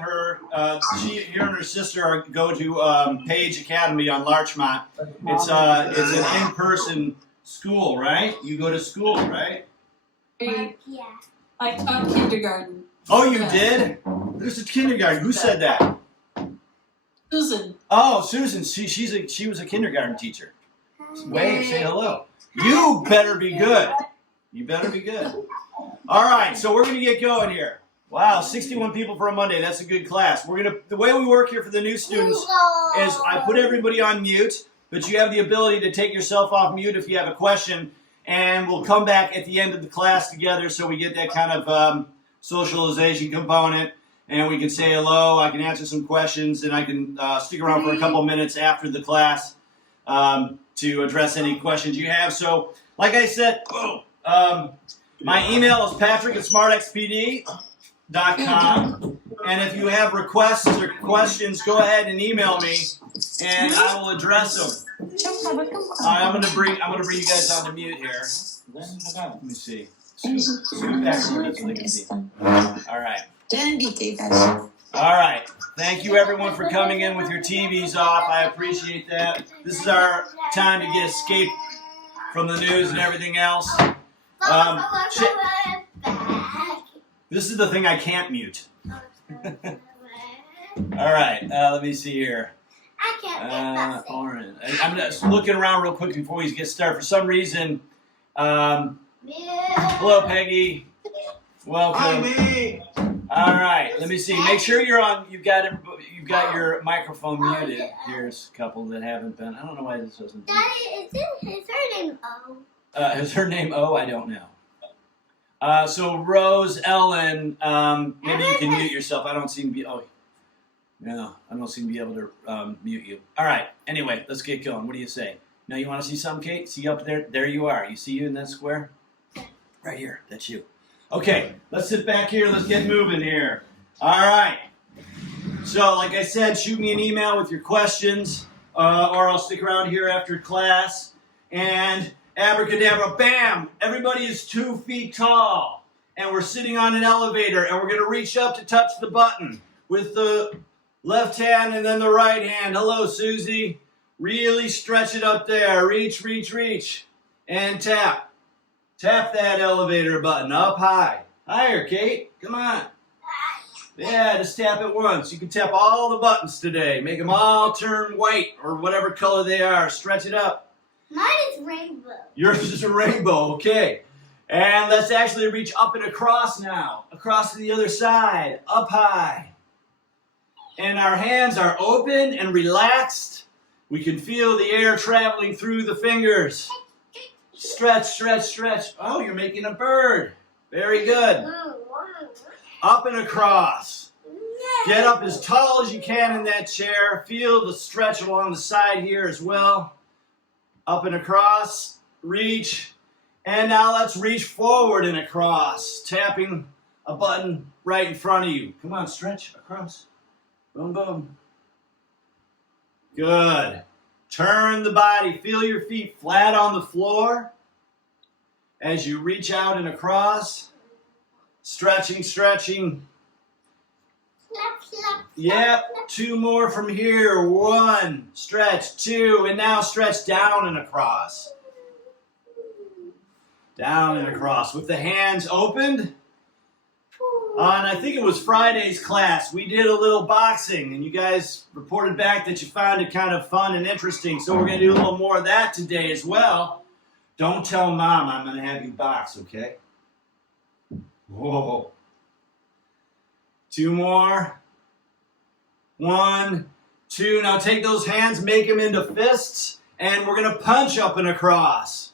her. Her and her sister go to Page Academy on Larchmont. It's an in-person school, right? You go to school, right? Yeah. I taught kindergarten. Oh, you did? There's a kindergarten. Who said that? Susan. Oh, Susan. She was a kindergarten teacher. Wave, say hello. You better be good. You better be good. All right, so we're gonna get going here. Wow, 61 people for a Monday. That's a good class. The way we work here for the new students is I put everybody on mute, but you have the ability to take yourself off mute if you have a question, and we'll come back at the end of the class together so we get that kind of socialization component, and we can say hello, I can answer some questions, and I can stick around for a couple minutes after the class to address any questions you have. So, like I said, my email is patrick@smartxpd.com, and if you have requests or questions, go ahead and email me, and I will address them. All right, I'm gonna bring you guys on to mute here. Let me see. Scoot back a little bit so they can see. All right. All right. Thank you, everyone, for coming in with your TVs off. I appreciate that. This is our time to get escape from the news and everything else. This is the thing I can't mute. All right. Let me see here. All right. I'm just looking around real quick before we get started. For some reason, hello, Peggy. Welcome. Hi, me. All right. Let me see. Make sure you're on. You've got your microphone muted. Here's a couple that haven't been. I don't know why this doesn't. Daddy, is her name O? Is her name O? I don't know. So Rose, Ellen, maybe you can mute yourself. I don't seem to be. Oh, no, I don't seem to be able to mute you. All right. Anyway, let's get going. What do you say? Now you want to see something, Kate? See up there? There you are. You see you in that square? Right here. That's you. Okay. Let's sit back here. Let's get moving here. All right. So, like I said, shoot me an email with your questions, or I'll stick around here after class. And abracadabra, bam! Everybody is 2 feet tall. And we're sitting on an elevator, and we're going to reach up to touch the button with the left hand and then the right hand. Hello, Susie. Really stretch it up there. Reach, reach, reach. And tap. Tap that elevator button up high. Higher, Kate. Come on. Yeah, just tap it once. You can tap all the buttons today. Make them all turn white or whatever color they are. Stretch it up. Mine is rainbow. Yours is a rainbow. Okay. And let's actually reach up and across now. Across to the other side. Up high. And our hands are open and relaxed. We can feel the air traveling through the fingers. Stretch, stretch, stretch. Oh, you're making a bird. Very good. Up and across. Get up as tall as you can in that chair. Feel the stretch along the side here as well. Up and across. Reach. And now let's reach forward and across. Tapping a button right in front of you. Come on, stretch across. Boom, boom. Good. Turn the body. Feel your feet flat on the floor as you reach out and across. Stretching, stretching. Yep. 2 more from here. 1. Stretch. 2. And now stretch down and across. Down and across. With the hands opened. On, I think it was Friday's class, we did a little boxing, and you guys reported back that you found it kind of fun and interesting, so we're going to do a little more of that today as well. Don't tell Mom I'm going to have you box, okay? Whoa. 2 more. 1, 2. Now take those hands, make them into fists, and we're going to punch up and across.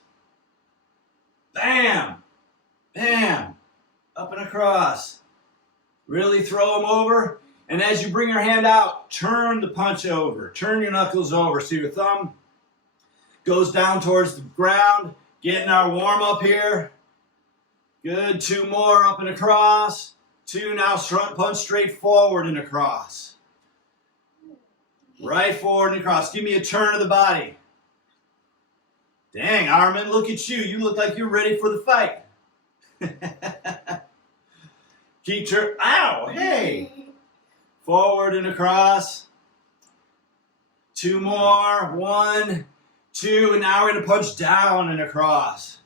Bam! Bam! Up and across. Really throw them over. And as you bring your hand out, turn the punch over. Turn your knuckles over so your thumb goes down towards the ground. Getting our warm up here. Good. 2 more up and across. 2 now front punch straight forward and across. Right forward and across. Give me a turn of the body. Dang, Armin, look at you. You look like you're ready for the fight. Keep turn. Ow, hey. Forward and across. 2 more. 1, 2, and now we're going to punch down and across.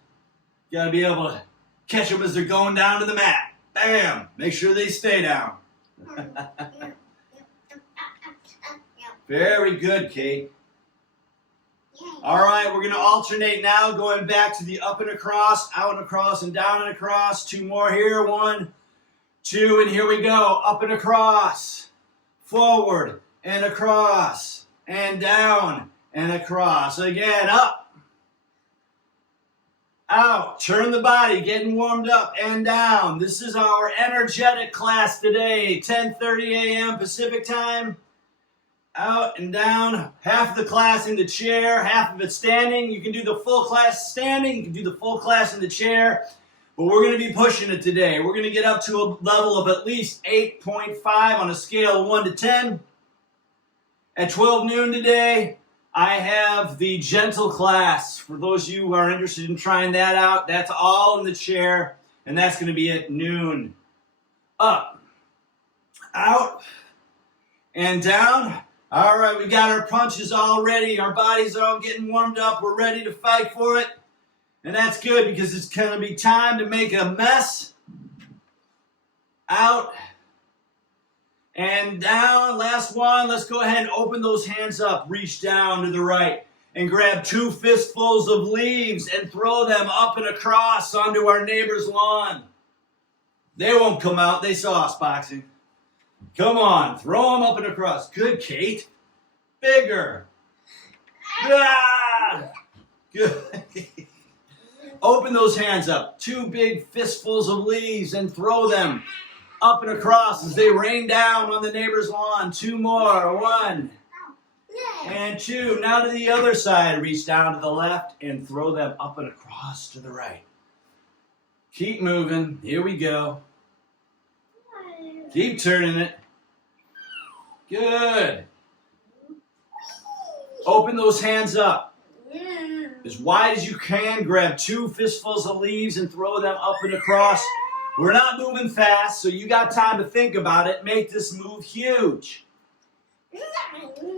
You got to be able to catch them as they're going down to the mat. Bam! Make sure they stay down. Very good, Kate. All right, we're going to alternate now, going back to the up and across, out and across, and down and across. 2 more here. 1, 2, and here we go. Up and across. Forward and across. And down and across. Again, up. Out. Turn the body, getting warmed up and down. This is our energetic class today. 10:30 a.m. Pacific time. Out and down. Half of the class in the chair, half of it standing. You can do the full class standing. You can do the full class in the chair. But we're going to be pushing it today. We're going to get up to a level of at least 8.5 on a scale of 1 to 10. At 12 noon today, I have the gentle class. For those of you who are interested in trying that out, that's all in the chair. And that's going to be at noon. Up. Out. And down. All right, we got our punches all ready. Our bodies are all getting warmed up. We're ready to fight for it. And that's good because it's going to be time to make a mess. Out. And down. Last one. Let's go ahead and open those hands up. Reach down to the right. And grab 2 fistfuls of leaves and throw them up and across onto our neighbor's lawn. They won't come out. They saw us boxing. Come on, throw them up and across. Good, Kate. Bigger. Ah! Good. Open those hands up. 2 big fistfuls of leaves and throw them up and across as they rain down on the neighbor's lawn. 2 more. 1 and 2. Now to the other side. Reach down to the left and throw them up and across to the right. Keep moving. Here we go. Keep turning it. Good. Open those hands up. As wide as you can. Grab 2 fistfuls of leaves and throw them up and across. We're not moving fast, so you got time to think about it. Make this move huge.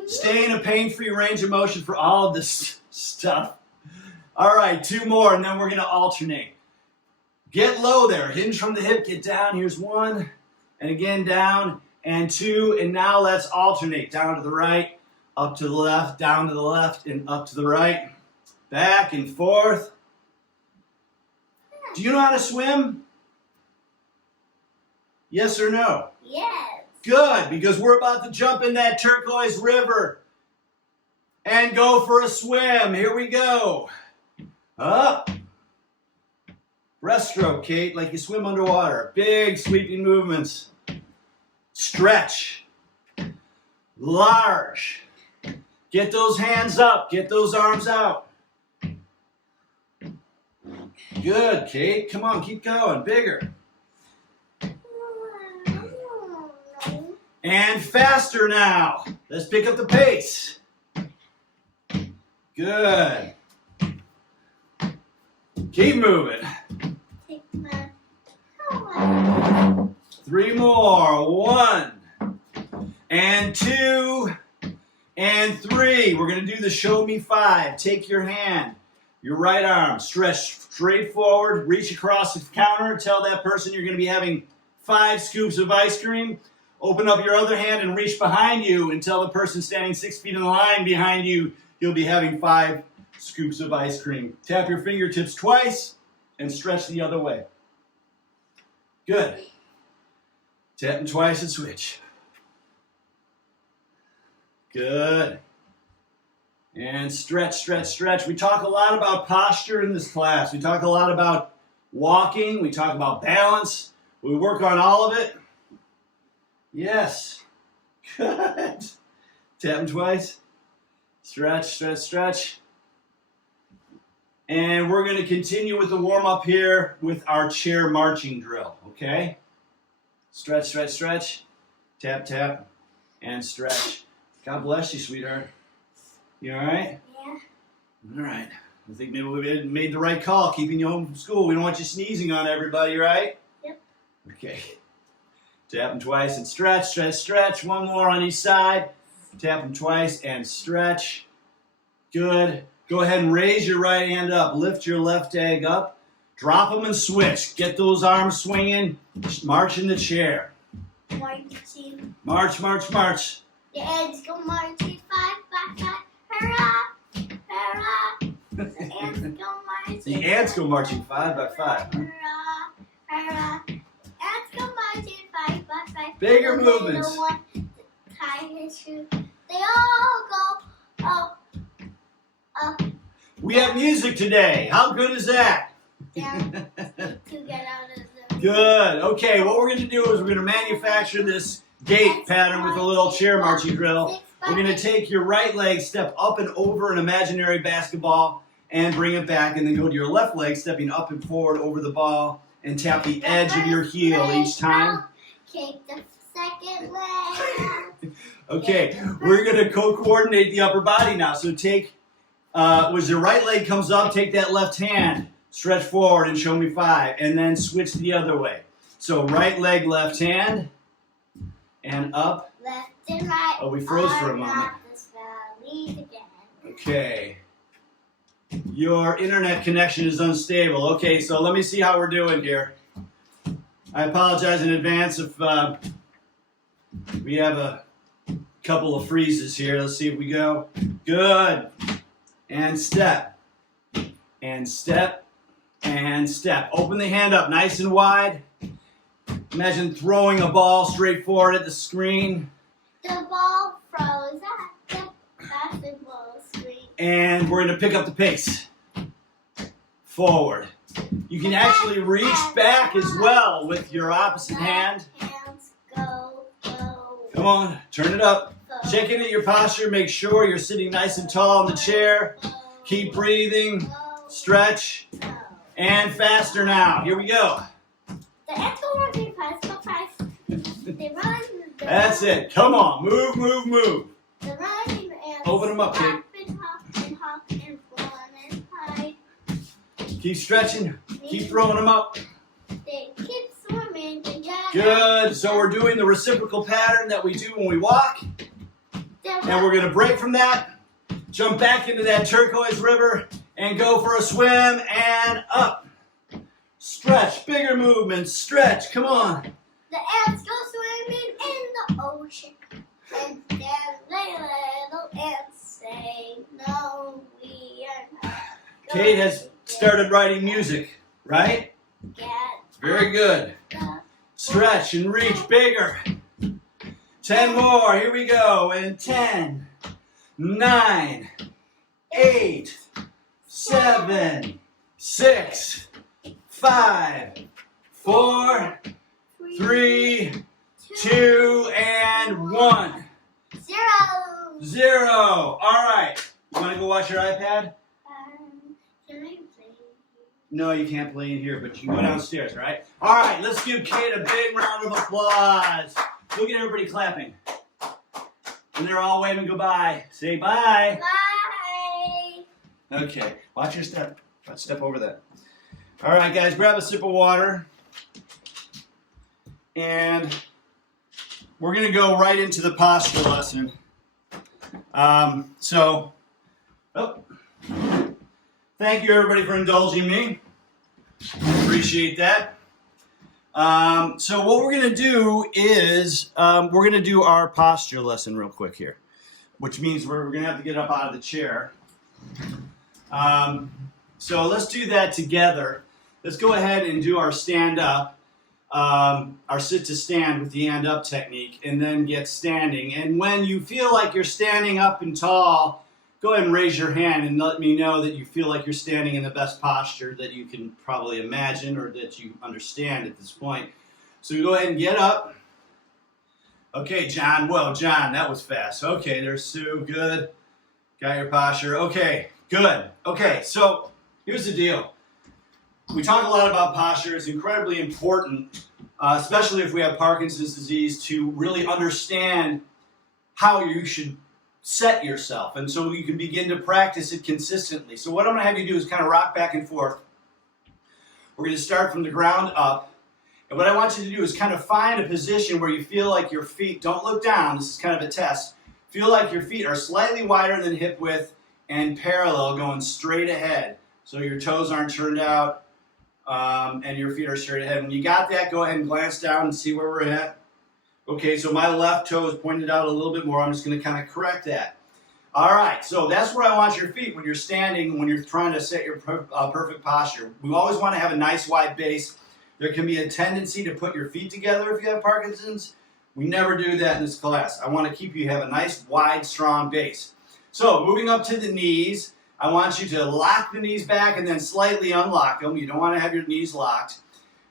Stay in a pain-free range of motion for all of this stuff. All right, 2 more, and then we're going to alternate. Get low there. Hinge from the hip. Get down. Here's 1. And again, down, and 2, and now let's alternate. Down to the right, up to the left, down to the left, and up to the right. Back and forth. Do you know how to swim? Yes or no? Yes. Good, because we're about to jump in that turquoise river and go for a swim. Here we go. Up. Breaststroke, Kate, like you swim underwater. Big sweeping movements. Stretch. Large. Get those hands up. Get those arms out. Good, Kate. Come on, keep going. Bigger. And faster now. Let's pick up the pace. Good. Keep moving. 3 more. 1 and 2 and 3. We're going to do the show me 5. Take your hand, your right arm, stretch straight forward, reach across the counter, tell that person you're going to be having 5 scoops of ice cream. Open up your other hand and reach behind you and tell the person standing 6 feet in the line behind you you'll be having 5 scoops of ice cream. Tap your fingertips twice and stretch the other way. Good. Tap them twice and switch. Good. And stretch, stretch, stretch. We talk a lot about posture in this class. We talk a lot about walking. We talk about balance. We work on all of it. Yes. Good. Tap them twice. Stretch, stretch, stretch. And we're going to continue with the warm-up here with our chair marching drill, okay? Stretch, stretch, stretch. Tap, tap, and stretch. God bless you, sweetheart. You all right? Yeah. All right. I think maybe we made the right call, keeping you home from school. We don't want you sneezing on everybody, right? Yep. Okay. Tap them twice and stretch, stretch, stretch. One more on each side. Tap them twice and stretch. Good. Go ahead and raise your right hand up. Lift your left leg up. Drop them and switch. Get those arms swinging. March in the chair. March, march, march. The ants go marching 5 by 5. Hurrah! Hurrah! The ants go marching. The ants go marching 5 by 5. Hurrah! Hurrah! Ants go marching 5 by 5. Bigger The movements. little one tie his shoe. They all go up, up, We have music today. How good is that? down to get out of the Good. Okay, what we're going to do is we're going to manufacture this gait pattern with a little chair marching drill. We're going to take your right leg, step up and over an imaginary basketball, and bring it back, and then go to your left leg, stepping up and forward over the ball, and tap the edge of your heel each time. Kick the second leg. Okay, we're going to co-coordinate the upper body now. So take, as your right leg comes up, take that left hand, stretch forward and show me 5, and then switch the other way. So right leg, left hand, and up. Left and right. Oh, we froze for a are moment. not the valleys again. Okay. Your internet connection is unstable. Okay, so let me see how we're doing here. I apologize in advance if we have a couple of freezes here. Let's see if we go. Good. And step. And step. And step. Open the hand up nice and wide. Imagine throwing a ball straight forward at the screen. The ball froze at the basketball screen. And we're going to pick up the pace. Forward. You can actually reach back as well with your opposite hand. Hands go, go. Come on, turn it up. Go, Check in at your posture. Make sure you're sitting nice and tall in the chair. go, Keep breathing. go, Stretch. go. And faster now. Here we go. The ants go running fast, so fast. They run. That's it. Come on. Move, move, move. The running ants. Open them up, Kate. Hop and hop and hop and run and hide. Keep stretching. Keep throwing them up. They keep swimming together. Good. So we're doing the reciprocal pattern that we do when we walk. And we're going to break from that. Jump back into that turquoise river and go for a swim and up. Stretch. Bigger movements. Stretch. Come on. The ants go swimming in the ocean. And then the little ants say, no, we are not. Kate has started writing music, right? Get Very good. the Stretch and reach bigger. 10 more. Here we go. And 10, 9, 8, 7, 6, 5, 4, 3, 2, and 1. 0. 0. All right. You want to go watch your iPad? Can I play? No, you can't play in here, but you can go downstairs, right? All right, let's give Kate a big round of applause. Look at everybody clapping. And they're all waving goodbye. Say bye. Bye. Okay, watch your step. Let's step over that. All right, guys, grab a sip of water. And we're going to go right into the posture lesson. Thank you, everybody, for indulging me. Appreciate that. So what we're going to do is we're going to do our posture lesson real quick here, which means we're going to have to get up out of the chair. So let's do that together. Let's go ahead and do our stand up, our sit to stand with the and up technique, and then get standing. And when you feel like you're standing up and tall, go ahead and raise your hand and let me know that you feel like you're standing in the best posture that you can probably imagine or that you understand at this point. So go ahead and get up. Okay, John. Whoa, John, that was fast. Okay, there's Sue. Good. Got your posture. Okay, good. Okay, so here's the deal. We talk a lot about posture. It's incredibly important, especially if we have Parkinson's disease, to really understand how you should set yourself, and so you can begin to practice it consistently. So what I'm going to have you do is kind of rock back and forth. We're going to start from the ground up, And what I want you to do is kind of find a position where you feel like your feet, don't look down, this is kind of a test, feel like your feet are slightly wider than hip width and parallel, going straight ahead. So your toes aren't turned out and your feet are straight ahead. When you got that, go ahead and glance down and see where we're at. Okay, so my left toe is pointed out a little bit more. I'm just going to kind of correct that. All right, so that's where I want your feet when you're standing, when you're trying to set your perfect posture. We always want to have a nice wide base. There can be a tendency to put your feet together if you have Parkinson's. We never do that in this class. I want to keep you have a nice, wide, strong base. So moving up to the knees, I want you to lock the knees back and then slightly unlock them. You don't want to have your knees locked.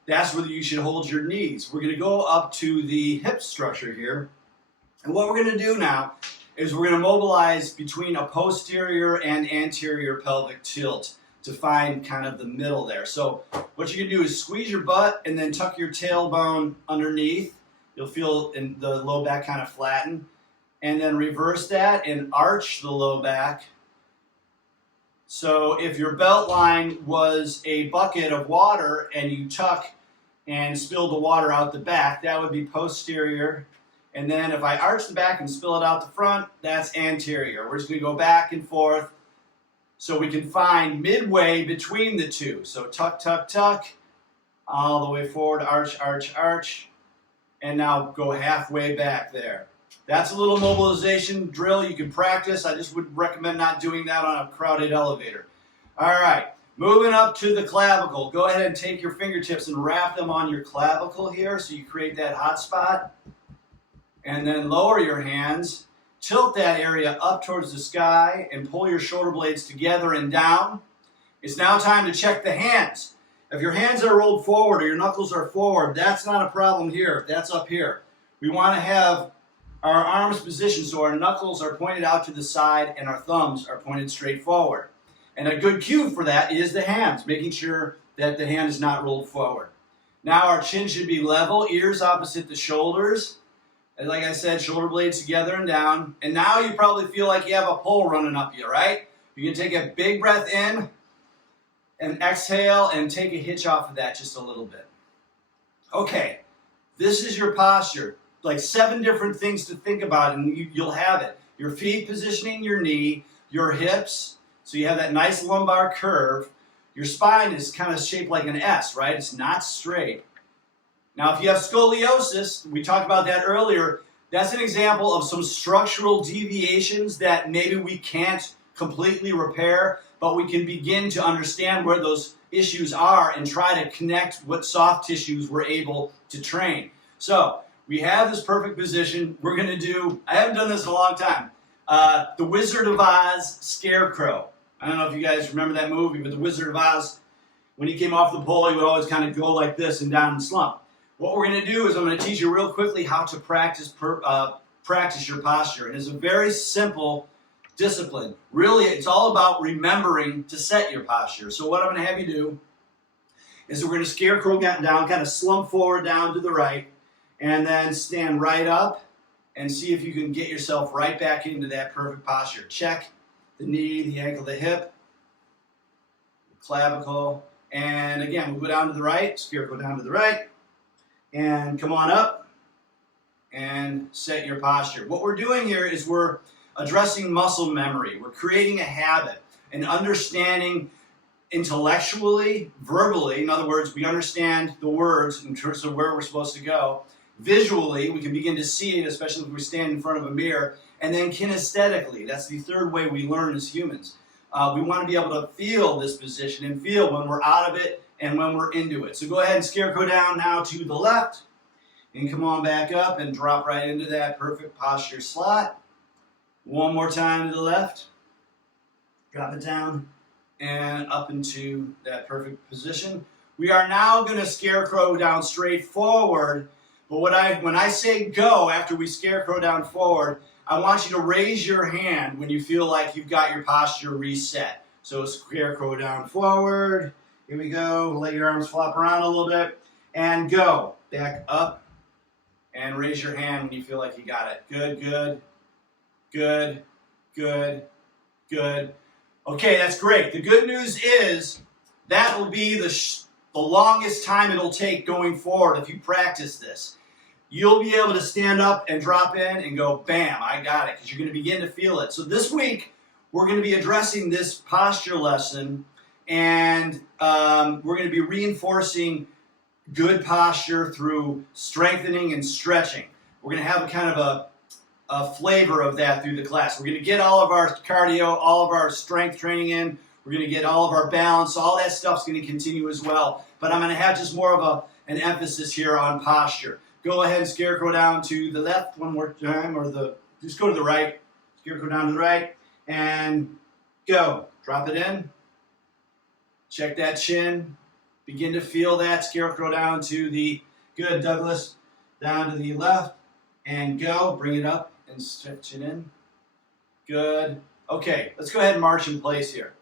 That's where you should hold your knees. We're going to go up to the hip structure here. And what we're going to do now is we're going to mobilize between a posterior and anterior pelvic tilt to find kind of the middle there. So what you can do is squeeze your butt and then tuck your tailbone underneath. You'll feel in the low back kind of flatten. And then reverse that and arch the low back. So if your belt line was a bucket of water and you tuck and spill the water out the back, that would be posterior. And then if I arch the back and spill it out the front, that's anterior. We're just going to go back and forth so we can find midway between the two. So tuck, tuck, tuck, all the way forward, arch, arch, arch, and now go halfway back there. That's a little mobilization drill you can practice. I just would recommend not doing that on a crowded elevator. All right, moving up to the clavicle. Go ahead and take your fingertips and wrap them on your clavicle here so you create that hot spot. And then lower your hands, tilt that area up towards the sky, and pull your shoulder blades together and down. It's now time to check the hands. If your hands are rolled forward or your knuckles are forward, that's not a problem here. That's up here. We want to have our arms positioned so our knuckles are pointed out to the side and our thumbs are pointed straight forward. And a good cue for that is the hands, making sure that the hand is not rolled forward. Now our chin should be level, ears opposite the shoulders. And like I said, shoulder blades together and down. And now you probably feel like you have a pole running up you, right? You can take a big breath in and exhale and take a hitch off of that just a little bit. Okay, this is your posture. Like 7 different things to think about, and you'll have it. Your feet positioning your knee, your hips, so you have that nice lumbar curve. Your spine is kind of shaped like an S, right? It's not straight. Now, if you have scoliosis, we talked about that earlier, that's an example of some structural deviations that maybe we can't completely repair, but we can begin to understand where those issues are and try to connect what soft tissues we're able to train. So, we have this perfect position. We're going to do, I haven't done this in a long time, The Wizard of Oz Scarecrow. I don't know if you guys remember that movie, but The Wizard of Oz, when he came off the pole, he would always kind of go like this and down and slump. What we're going to do is I'm going to teach you real quickly how to practice your posture. And it's a very simple discipline. Really, it's all about remembering to set your posture. So what I'm going to have you do is we're going to scarecrow down, kind of slump forward down to the right, and then stand right up and see if you can get yourself right back into that perfect posture. Check the knee, the ankle, the hip, the clavicle, and again, we'll go down to the right, scarecrow down to the right, and come on up and set your posture. What we're doing here is we're addressing muscle memory. We're creating a habit and understanding intellectually, verbally. In other words, we understand the words in terms of where we're supposed to go. Visually, we can begin to see it, especially if we stand in front of a mirror. And then kinesthetically, that's the third way we learn as humans. We want to be able to feel this position and feel when we're out of it and when we're into it. So go ahead and scarecrow down now to the left and come on back up and drop right into that perfect posture slot. One more time to the left. Drop it down and up into that perfect position. We are now going to scarecrow down straight forward. But when I say go after we scarecrow down forward, I want you to raise your hand when you feel like you've got your posture reset. So scarecrow down forward. Here we go. Let your arms flop around a little bit. And go. Back up. And raise your hand when you feel like you got it. Good, good, good, good, good. Okay, that's great. The good news is that will be the longest time it'll take going forward if you practice this. You'll be able to stand up and drop in and go, bam, I got it, because you're going to begin to feel it. So this week, we're going to be addressing this posture lesson, and we're going to be reinforcing good posture through strengthening and stretching. We're going to have a kind of a flavor of that through the class. We're going to get all of our cardio, all of our strength training in. We're going to get all of our balance. All that stuff's going to continue as well. But I'm going to have just more of an emphasis here on posture. Go ahead and scarecrow down to the left one more time, or just go to the right. Scarecrow down to the right, and go. Drop it in. Check that chin. Begin to feel that. Scarecrow down to the, good, Douglas. Down to the left, and go. Bring it up and stretch it in. Good. Okay, let's go ahead and march in place here.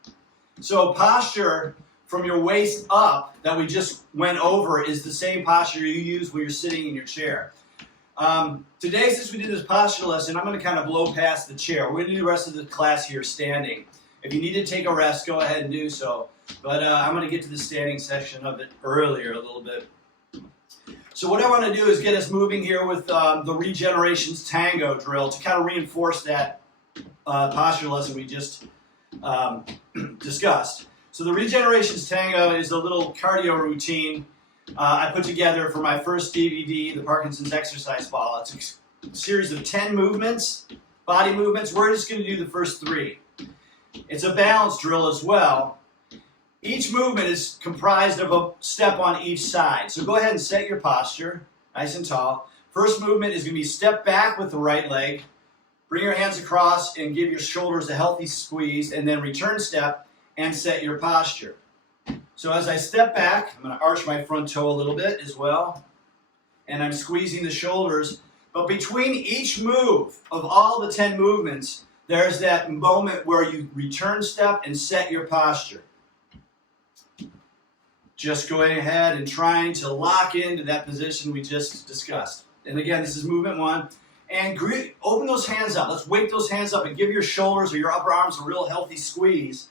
So posture from your waist up that we just went over is the same posture you use when you're sitting in your chair. Today, since we did this posture lesson, I'm going to kind of blow past the chair. We're going to do the rest of the class here standing. If you need to take a rest, go ahead and do so. But I'm going to get to the standing section of it earlier a little bit. So what I want to do is get us moving here with the Regenerations Tango drill to kind of reinforce that posture lesson we just discussed. So the Regenerations Tango is a little cardio routine I put together for my first DVD, the Parkinson's exercise ball. It's a series of 10 movements, body movements. We're just going to do the first 3. It's a balance drill as well. Each movement is comprised of a step on each side. So go ahead and set your posture, nice and tall. First movement is going to be step back with the right leg. Bring your hands across and give your shoulders a healthy squeeze, and then return step and set your posture. So as I step back, I'm going to arch my front toe a little bit as well, and I'm squeezing the shoulders. But between each move of all the 10 movements, there's that moment where you return step and set your posture. Just going ahead and trying to lock into that position we just discussed. And again, this is movement 1. And open those hands up. Let's wake those hands up and give your shoulders or your upper arms a real healthy squeeze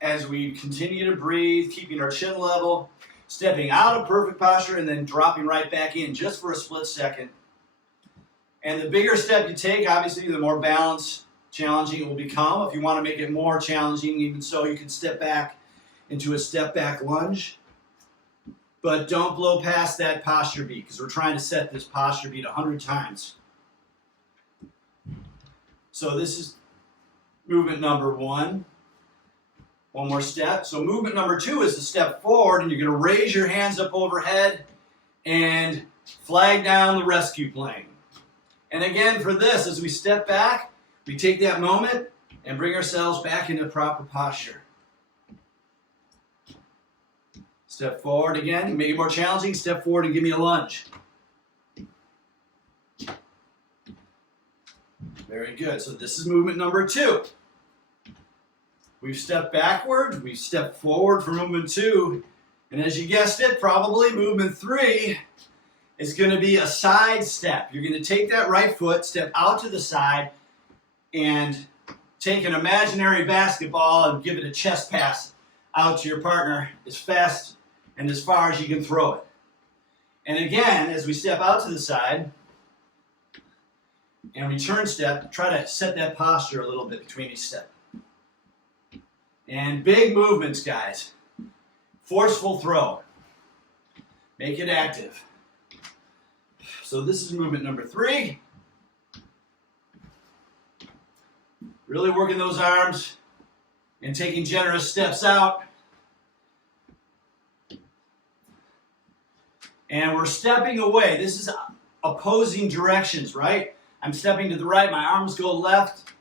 as we continue to breathe, keeping our chin level, stepping out of perfect posture, and then dropping right back in just for a split second. And the bigger step you take, obviously, the more balance challenging it will become. If you want to make it more challenging, even so, you can step back into a step back lunge. But don't blow past that posture beat, because we're trying to set this posture beat 100 times. So this is movement number 1. One more step. So movement number 2 is to step forward, and you're going to raise your hands up overhead and flag down the rescue plane. And again, for this, as we step back, we take that moment and bring ourselves back into proper posture. Step forward again. You make it more challenging. Step forward and give me a lunge. Very good. So this is movement number 2. We've stepped backward. We've stepped forward for movement 2. And as you guessed it, probably movement 3 is going to be a side step. You're going to take that right foot, step out to the side, and take an imaginary basketball and give it a chest pass out to your partner as fast and as far as you can throw it. And again, as we step out to the side and return step, try to set that posture a little bit between each step. And big movements, guys. Forceful throw. Make it active. So this is movement number 3. Really working those arms and taking generous steps out. And we're stepping away. This is opposing directions, right? I'm stepping to the right, my arms go left.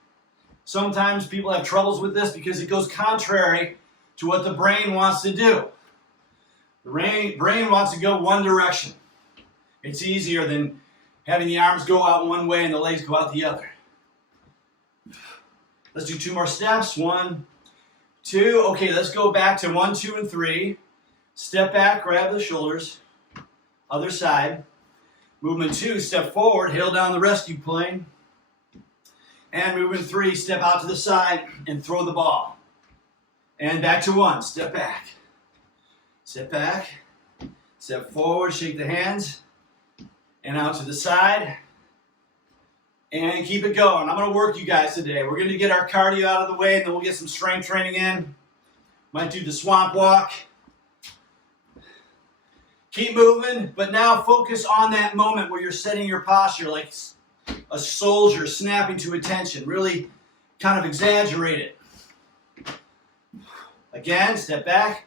Sometimes people have troubles with this because it goes contrary to what the brain wants to do. The brain wants to go one direction. It's easier than having the arms go out one way and the legs go out the other. Let's do 2 more steps. 1, 2. Okay, let's go back to 1, 2, and 3. Step back, grab the shoulders. Other side. Movement 2, step forward, hail down the rescue plane. And movement 3, step out to the side and throw the ball. And back to 1, step back. Step back, step forward, shake the hands, and out to the side. And keep it going. I'm going to work you guys today. We're going to get our cardio out of the way, and then we'll get some strength training in. Might do the swamp walk. Keep moving, but now focus on that moment where you're setting your posture like a soldier snapping to attention. Really kind of exaggerate it. Again, step back,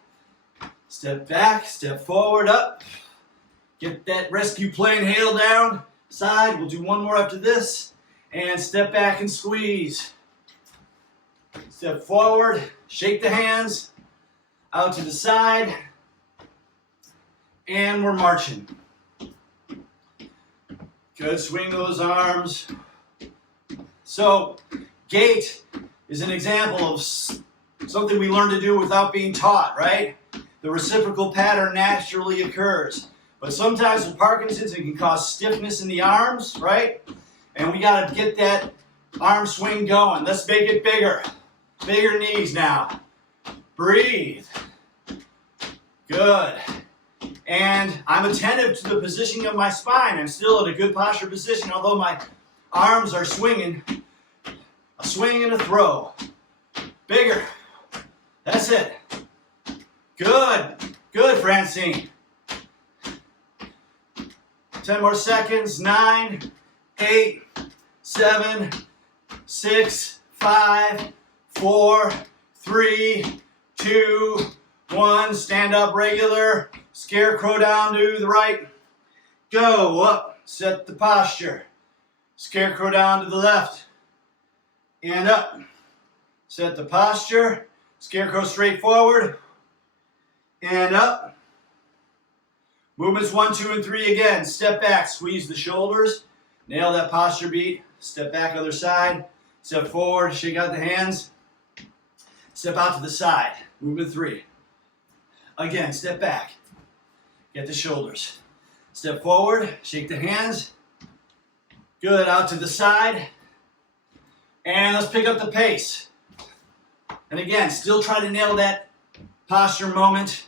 step forward, up. Get that rescue plane hail down, side. We'll do one more after this. And step back and squeeze. Step forward, shake the hands, out to the side, and we're marching. Good, swing those arms. So, gait is an example of something we learn to do without being taught, right? The reciprocal pattern naturally occurs. But sometimes with Parkinson's, it can cause stiffness in the arms, right? And we got to get that arm swing going. Let's make it bigger. Bigger knees now. Breathe. Good. And I'm attentive to the positioning of my spine. I'm still at a good posture position, although my arms are swinging. A swing and a throw. Bigger. That's it. Good. Good, Francine. 10 more seconds. 9, 8, 7, 6, 5, 4, 3, 2, 1. Stand up regular. Scarecrow down to the right. Go up. Set the posture. Scarecrow down to the left. And up. Set the posture. Scarecrow straight forward. And up. Movements 1, 2, and 3 again. Step back. Squeeze the shoulders. Nail that posture beat. Step back other side. Step forward. Shake out the hands. Step out to the side. Movement 3. Again, step back. Get the shoulders. Step forward. Shake the hands. Good. Out to the side. And let's pick up the pace. And again, still try to nail that posture moment.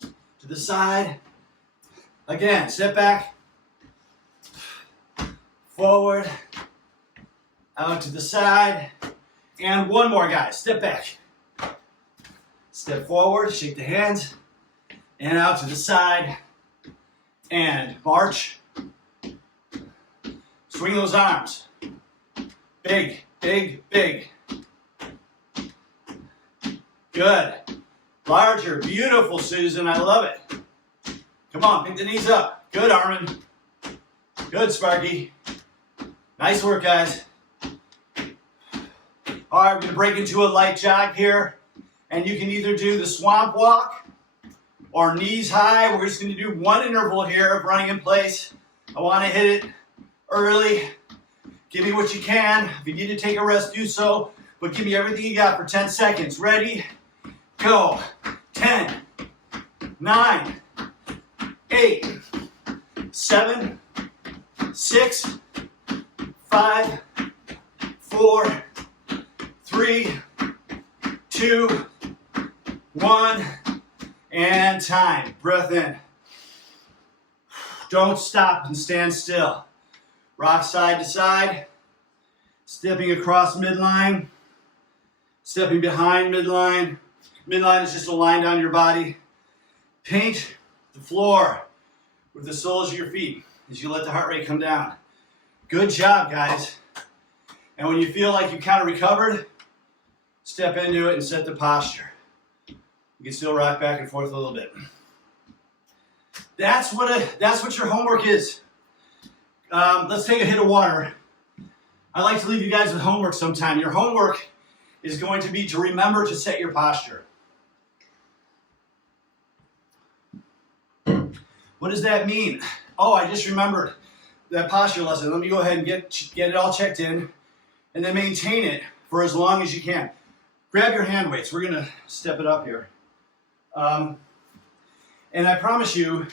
To the side. Again, step back. Forward. Out to the side. And one more, guys. Step back. Step forward. Shake the hands. And out to the side. And march. Swing those arms. Big, big, big. Good. Larger. Beautiful, Susan. I love it. Come on, pick the knees up. Good, Armin. Good, Sparky. Nice work, guys. All right, we're going to break into a light jog here. And you can either do the swamp walk or knees high. We're just going to do one interval here of running in place. I want to hit it early. Give me what you can. If you need to take a rest, do so. But give me everything you got for 10 seconds. Ready? Go. 10, 9, 8, 7, 6, 5, 4, 3, 2, 1, and time. Breath in. Don't stop and stand still. Rock side to side. Stepping across midline. Stepping behind midline. Midline is just a line down your body. Paint the floor with the soles of your feet as you let the heart rate come down. Good job, guys. And when you feel like you kind of recovered, step into it and set the posture. You can still rock back and forth a little bit. That's what your homework is. Let's take a hit of water. I like to leave you guys with homework sometime. Your homework is going to be to remember to set your posture. What does that mean? Oh, I just remembered that posture lesson. Let me go ahead and get it all checked in and then maintain it for as long as you can. Grab your hand weights. We're going to step it up here. And I promise you,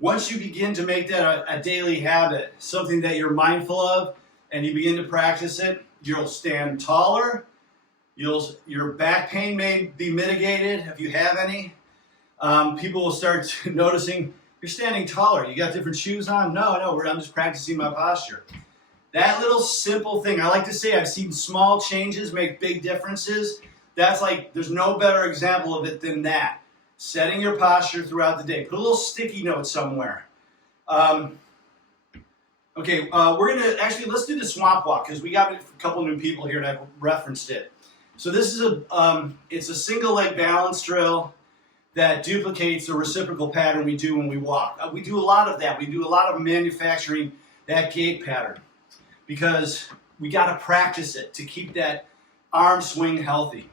once you begin to make that a daily habit, something that you're mindful of, and you begin to practice it, you'll stand taller, Your back pain may be mitigated if you have any. People will start noticing you're standing taller. You got different shoes on? No, I'm just practicing my posture. That little simple thing, I like to say I've seen small changes make big differences. That's like, there's no better example of it than that. Setting your posture throughout the day. Put a little sticky note somewhere. Okay, we're going to, actually, let's do the swamp walk because we got a couple new people here and I've referenced it. So this is it's a single leg balance drill that duplicates the reciprocal pattern we do when we walk. We do a lot of that. We do a lot of manufacturing that gait pattern because we got to practice it to keep that arm swing healthy.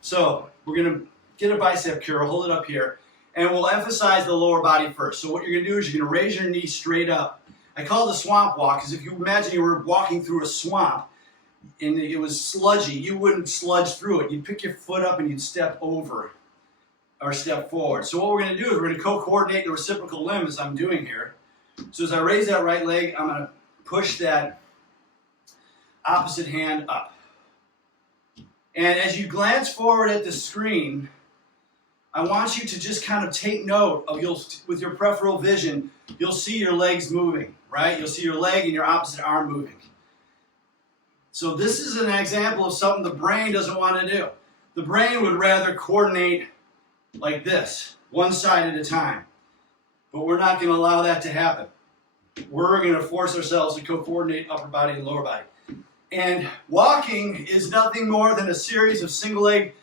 So we're going to get a bicep curl, hold it up here, and we'll emphasize the lower body first. So what you're going to do is you're going to raise your knee straight up. I call it the swamp walk because if you imagine you were walking through a swamp and it was sludgy, you wouldn't sludge through it. You'd pick your foot up and you'd step over or step forward. So what we're going to do is we're going to co-coordinate the reciprocal limb as I'm doing here. So as I raise that right leg, I'm going to push that opposite hand up. And as you glance forward at the screen, I want you to just kind of take note of, with your peripheral vision, you'll see your legs moving, right? You'll see your leg and your opposite arm moving. So this is an example of something the brain doesn't want to do. The brain would rather coordinate like this, one side at a time. But we're not going to allow that to happen. We're going to force ourselves to co-coordinate upper body and lower body. And walking is nothing more than a series of single leg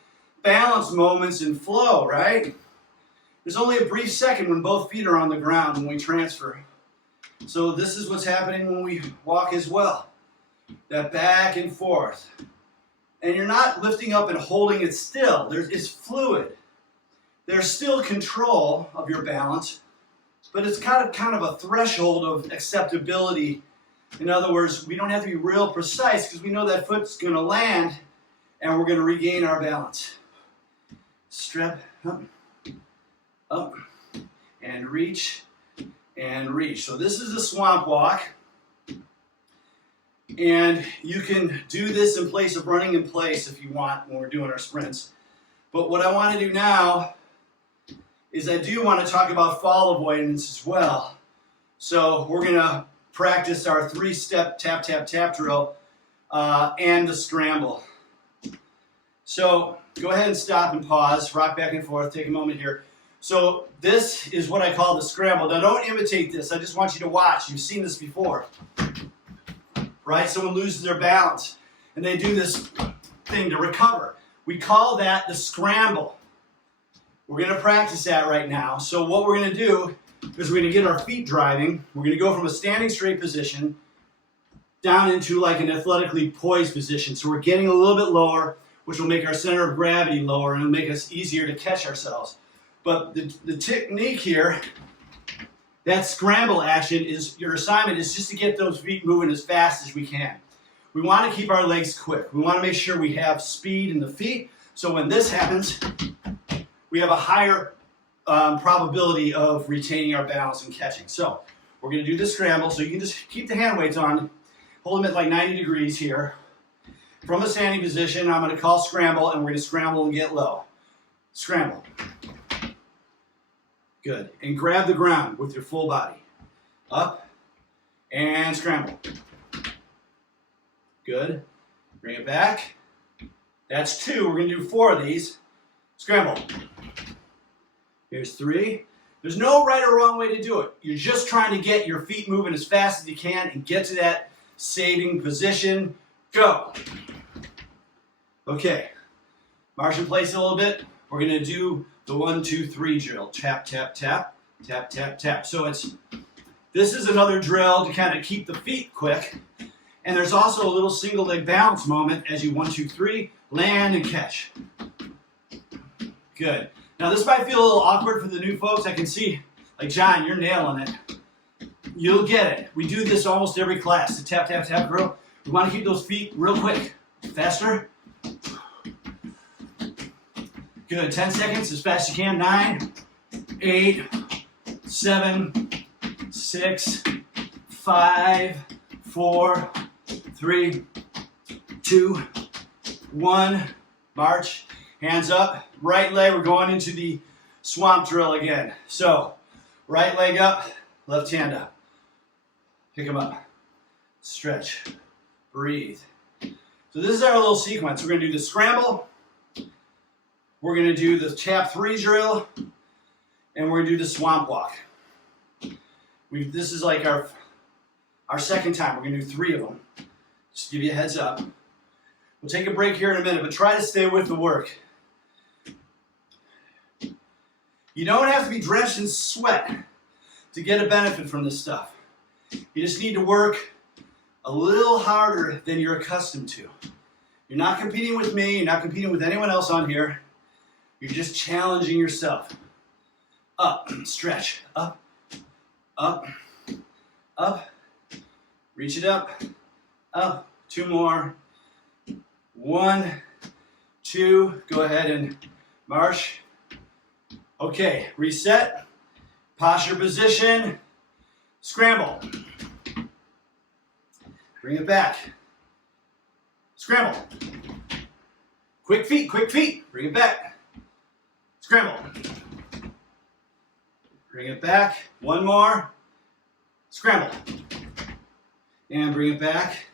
balance moments in flow, right? There's only a brief second when both feet are on the ground when we transfer. So this is what's happening when we walk as well. That back and forth. And you're not lifting up and holding it still. It's fluid. There's still control of your balance, but it's kind of a threshold of acceptability. In other words, we don't have to be real precise because we know that foot's going to land and we're going to regain our balance. Step up, and reach, and reach. So this is a swamp walk. And you can do this in place of running in place if you want when we're doing our sprints. But what I want to do now is I do want to talk about fall avoidance as well. So we're going to practice our 3-step tap, tap, tap drill and the scramble. So go ahead and stop and pause, rock back and forth, take a moment here. So this is what I call the scramble. Now don't imitate this, I just want you to watch. You've seen this before. Right? Someone loses their balance and they do this thing to recover. We call that the scramble. We're going to practice that right now. So what we're going to do is we're going to get our feet driving. We're going to go from a standing straight position down into like an athletically poised position. So we're getting a little bit lower, which will make our center of gravity lower and it'll make us easier to catch ourselves. But the technique here, that scramble action, is your assignment is just to get those feet moving as fast as we can. We want to keep our legs quick. We want to make sure we have speed in the feet. So when this happens, we have a higher probability of retaining our balance and catching. So we're going to do the scramble. So you can just keep the hand weights on. Hold them at like 90 degrees here. From a standing position, I'm going to call scramble, and we're going to scramble and get low. Scramble. Good. And grab the ground with your full body. Up and scramble. Good. Bring it back. That's 2. We're going to do 4 of these. Scramble. Here's 3. There's no right or wrong way to do it. You're just trying to get your feet moving as fast as you can and get to that saving position. Go. Okay. March in place a little bit. We're going to do the 1, 2, 3 drill. Tap, tap, tap. Tap, tap, tap. So this is another drill to kind of keep the feet quick. And there's also a little single leg balance moment as you 1, 2, 3, land and catch. Good. Now this might feel a little awkward for the new folks. I can see, like John, you're nailing it. You'll get it. We do this almost every class. The tap, tap, tap drill. We want to keep those feet real quick. Faster. Good. 10 seconds as fast as you can. 9, 8, 7, 6, 5, 4, 3, 2, 1. march, hands up, right leg, we're going into the swamp drill again. So, right leg up, left hand up. Pick them up, stretch, breathe. So this is our little sequence. We're gonna do the scramble, we're gonna do the tap 3 drill, and we're gonna do the swamp walk. This is like our second time. We're gonna do 3 of them. Just to give you a heads up. We'll take a break here in a minute, but try to stay with the work. You don't have to be drenched in sweat to get a benefit from this stuff. You just need to work a little harder than you're accustomed to. You're not competing with me, you're not competing with anyone else on here. You're just challenging yourself. Up, stretch, up, up, up, reach it up, up, 2 more. 1, 2, go ahead and march. Okay, reset, posture position, scramble. Bring it back. Scramble. Quick feet, bring it back. Scramble. Bring it back, 1 more. Scramble. And bring it back.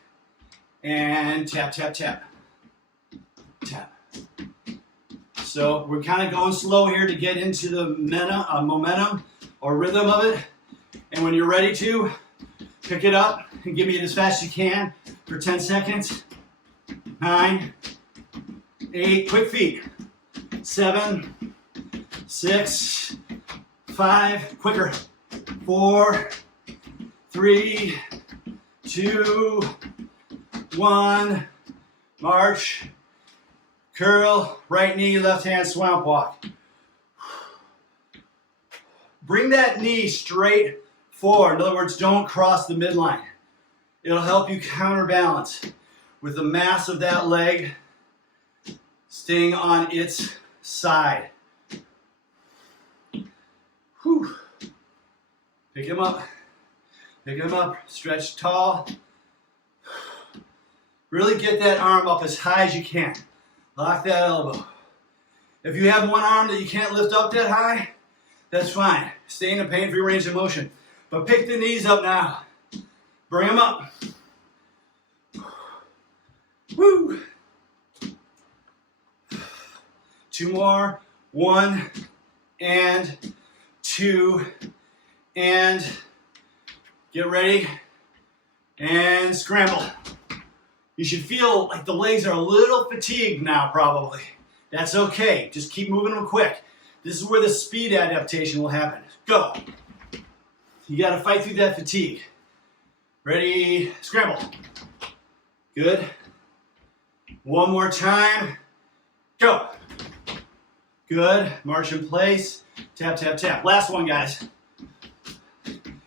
And tap, tap, tap. Tap. So we're kind of going slow here to get into the momentum or rhythm of it. And when you're ready to, pick it up and give me it as fast as you can for 10 seconds. 9, 8, quick feet. 7, 6, 5, quicker. 4, 3, 2, 1, march, curl, right knee, left hand, swamp walk. Bring that knee straight forward. In other words, don't cross the midline. It'll help you counterbalance with the mass of that leg staying on its side. Whew. Pick him up, stretch tall. Really get that arm up as high as you can. Lock that elbow. If you have one arm that you can't lift up that high, that's fine. Stay in a pain-free range of motion. But pick the knees up now. Bring them up. Woo! 2 more. 1 and 2 and get ready and scramble. You should feel like the legs are a little fatigued now, probably. That's okay. Just keep moving them quick. This is where the speed adaptation will happen. Go. You got to fight through that fatigue. Ready, scramble. Good. 1 more time. Go. Good. March in place. Tap, tap, tap. Last one, guys.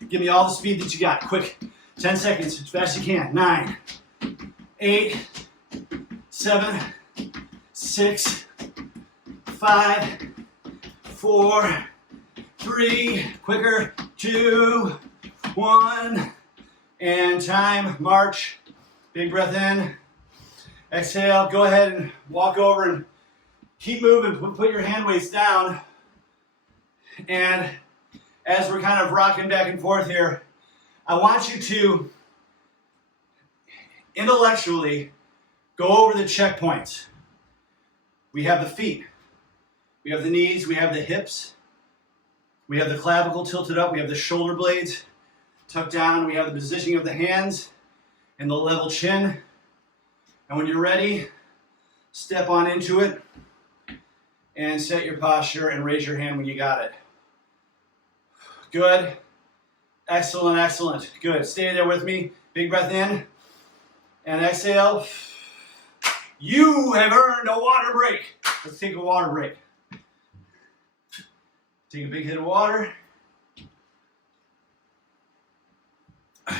Give me all the speed that you got. Quick. 10 seconds, as fast as you can. 9, 8, 7, 6, 5, 4, 3, quicker, 2, 1, and time, march. Big breath in. Exhale, go ahead and walk over and keep moving. Put your hand weights down. And as we're kind of rocking back and forth here, I want you to intellectually go over the checkpoints. We have the feet, we have the knees, we have the hips, we have the clavicle tilted up, we have the shoulder blades tucked down, we have the positioning of the hands and the level chin. And when you're ready, step on into it and set your posture and raise your hand when you got it. Good. Excellent, excellent. Good. Stay there with me. Big breath in and exhale. You have earned a water break. Let's take a water break. Take a big hit of water.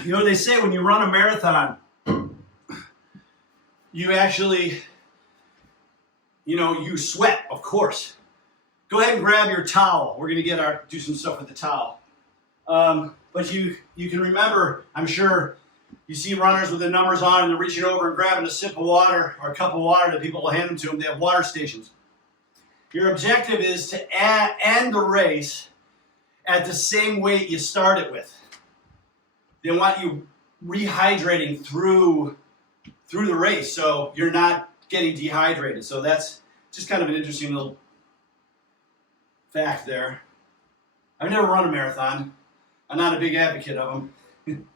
You know, they say when you run a marathon, you actually, you sweat, of course. Go ahead and grab your towel. We're going to do some stuff with the towel. But you can remember, I'm sure, You see runners with the numbers on and they're reaching over and grabbing a sip of water or a cup of water that people will hand them to them. They have water stations. Your objective is to end the race at the same weight you started with. They want you rehydrating through the race so you're not getting dehydrated. So that's just kind of an interesting little fact there. I've never run a marathon. I'm not a big advocate of them,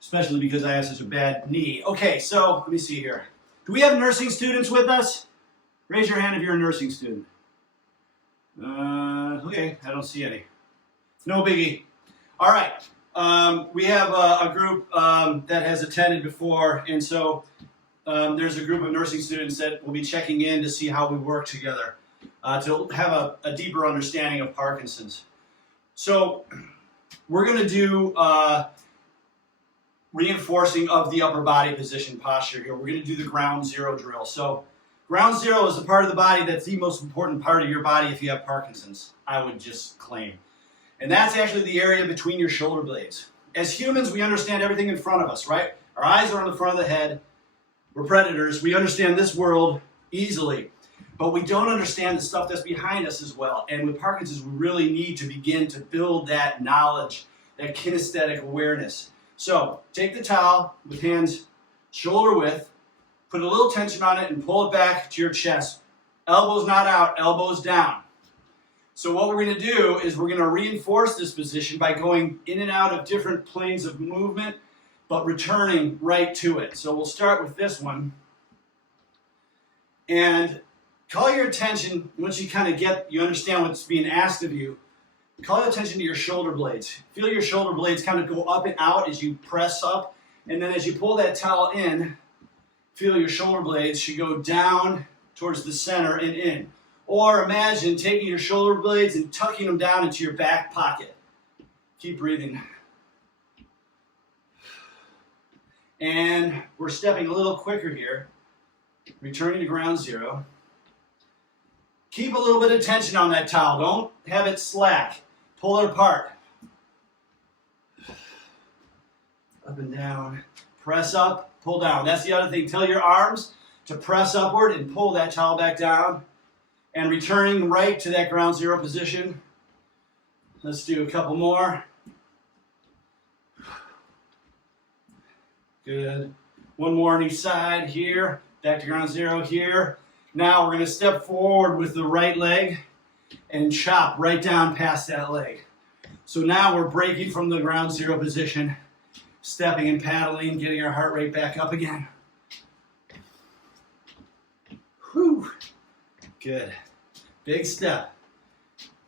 especially because I have such a bad knee. Okay, so let me see here. Do we have nursing students with us? Raise your hand if you're a nursing student. Okay, I don't see any. No biggie. All right, we have a group that has attended before, and so there's a group of nursing students that will be checking in to see how we work together to have a deeper understanding of Parkinson's. So we're going to do reinforcing of the upper body position posture here. We're going to do the ground zero drill. So ground zero is the part of the body that's the most important part of your body if you have Parkinson's, I would just claim. And that's actually the area between your shoulder blades. As humans, we understand everything in front of us, right? Our eyes are on the front of the head. We're predators. We understand this world easily. But we don't understand the stuff that's behind us as well. And with Parkinson's, we really need to begin to build that knowledge, that kinesthetic awareness. So take the towel with hands shoulder width, put a little tension on it and pull it back to your chest. Elbows not out, elbows down. So what we're going to do is we're going to reinforce this position by going in and out of different planes of movement, but returning right to it. So we'll start with this one. And call your attention, once you kind of you understand what's being asked of you, call your attention to your shoulder blades. Feel your shoulder blades kind of go up and out as you press up. And then as you pull that towel in, feel your shoulder blades should go down towards the center and in. Or imagine taking your shoulder blades and tucking them down into your back pocket. Keep breathing. And we're stepping a little quicker here. Returning to ground zero. Keep a little bit of tension on that towel. Don't have it slack. Pull it apart. Up and down. Press up, pull down. That's the other thing. Tell your arms to press upward and pull that towel back down. And returning right to that ground zero position. Let's do a couple more. Good. One more on each side here. Back to ground zero here. Now we're going to step forward with the right leg and chop right down past that leg. So now we're breaking from the ground zero position, stepping and paddling, getting our heart rate back up again. Whew. Good. Big step.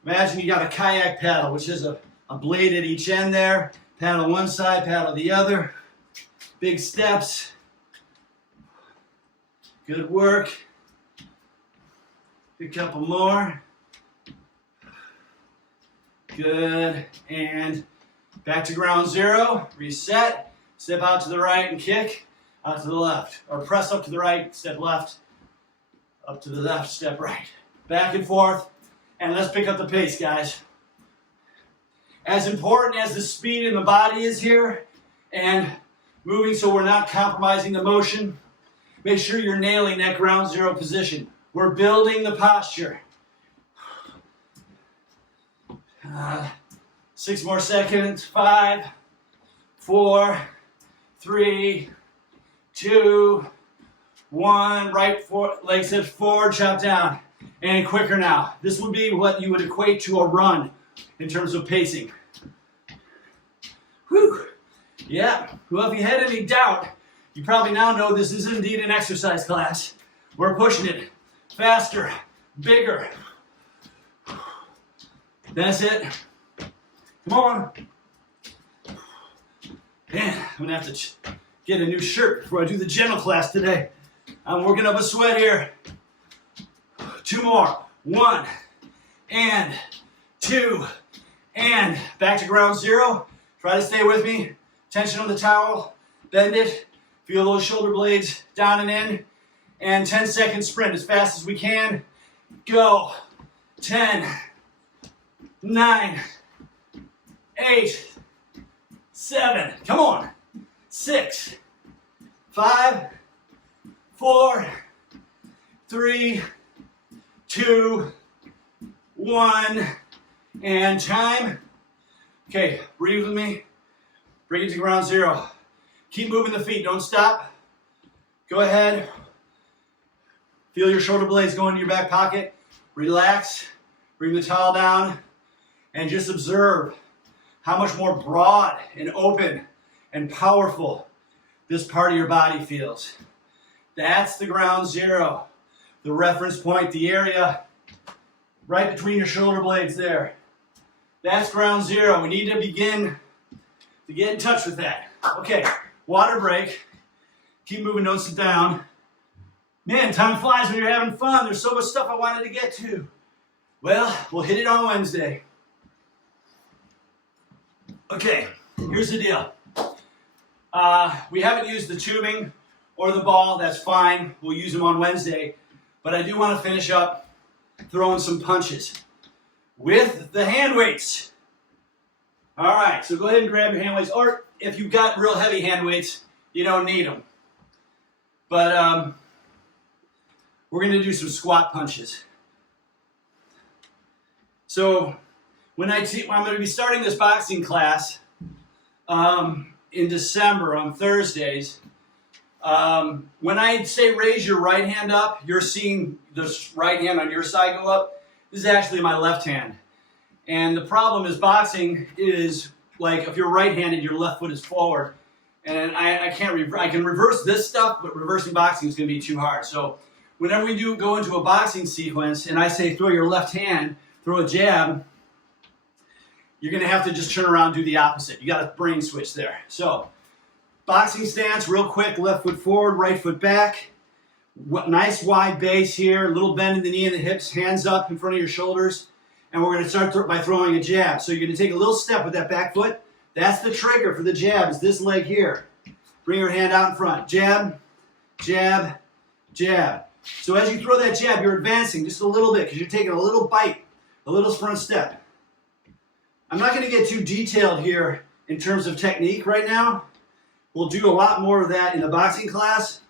Imagine you got a kayak paddle, which is a blade at each end there. Paddle one side, paddle the other. Big steps. Good work. A couple more. Good. And back to ground zero. Reset. Step out to the right and kick. Out to the left. Or press up to the right, step left. Up to the left, step right. Back and forth. And let's pick up the pace, guys. As important as the speed in the body is here, and moving so we're not compromising the motion, make sure you're nailing that ground zero position. We're building the posture. 6 more seconds. 5, 4, 3, 2, 1. Right leg steps forward, chop down. And quicker now. This would be what you would equate to a run in terms of pacing. Whew. Yeah. Well, if you had any doubt, you probably now know this is indeed an exercise class. We're pushing it faster, bigger. That's it. Come on. Man, I'm going to have to get a new shirt before I do the general class today. I'm working up a sweat here. 2 more. 1 and 2 and back to ground zero. Try to stay with me. Tension on the towel. Bend it. Feel those shoulder blades down and in. And 10-second sprint as fast as we can. Go. 10, 9, 8, 7. Come on. 6, 5, 4, 3, 2, 1, and time. Okay, breathe with me. Bring it to ground zero. Keep moving the feet, don't stop. Go ahead. Feel your shoulder blades go into your back pocket. Relax, bring the towel down, and just observe how much more broad and open and powerful this part of your body feels. That's the ground zero, the reference point, the area right between your shoulder blades there. That's ground zero. We need to begin to get in touch with that. Okay, water break. Keep moving, don't sit down. Man, time flies when you're having fun. There's so much stuff I wanted to get to. Well, we'll hit it on Wednesday. Okay, here's the deal. We haven't used the tubing or the ball. That's fine. We'll use them on Wednesday. But I do want to finish up throwing some punches with the hand weights. All right, so go ahead and grab your hand weights. Or if you've got real heavy hand weights, you don't need them. But we're going to do some squat punches. So when I'm going to be starting this boxing class in December on Thursdays. When I say raise your right hand up, you're seeing the right hand on your side go up. This is actually my left hand. And the problem is boxing is like if you're right-handed, your left foot is forward. And I can reverse this stuff, but reversing boxing is going to be too hard. So whenever we do go into a boxing sequence and I say throw your left hand, throw a jab, you're going to have to just turn around and do the opposite. You got a brain switch there. So boxing stance, real quick, left foot forward, right foot back. Nice wide base here, little bend in the knee and the hips, hands up in front of your shoulders. And we're going to start by throwing a jab. So you're going to take a little step with that back foot. That's the trigger for the jab, is this leg here. Bring your hand out in front. Jab, jab, jab. So as you throw that jab, you're advancing just a little bit because you're taking a little bite, a little front step. I'm not going to get too detailed here in terms of technique right now. We'll do a lot more of that in the boxing class.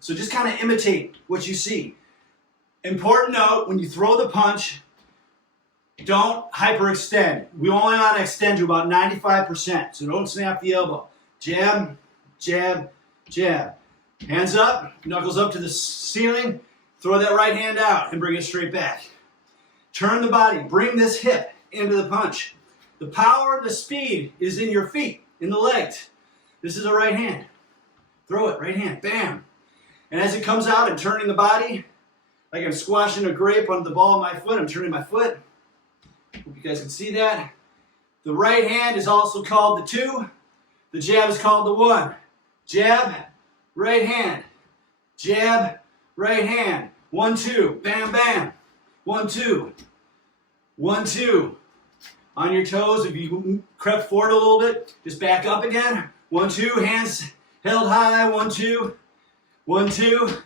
So just kind of imitate what you see. Important note, when you throw the punch, don't hyperextend. We only want to extend to about 95%, so don't snap the elbow. Jab, jab, jab. Hands up, knuckles up to the ceiling. Throw that right hand out and bring it straight back. Turn the body, bring this hip into the punch. The power and the speed is in your feet, in the legs. This is a right hand. Throw it, right hand, bam. And as it comes out, I'm turning the body, like I'm squashing a grape on the ball of my foot. I'm turning my foot. Hope you guys can see that. The right hand is also called the 2. The jab is called the 1. Jab, right hand. Jab, right hand. 1, 2. Bam, bam. 1, 2. 1, 2. On your toes, if you crept forward a little bit, just back up again. 1, 2. Hands held high. 1, 2. 1, 2.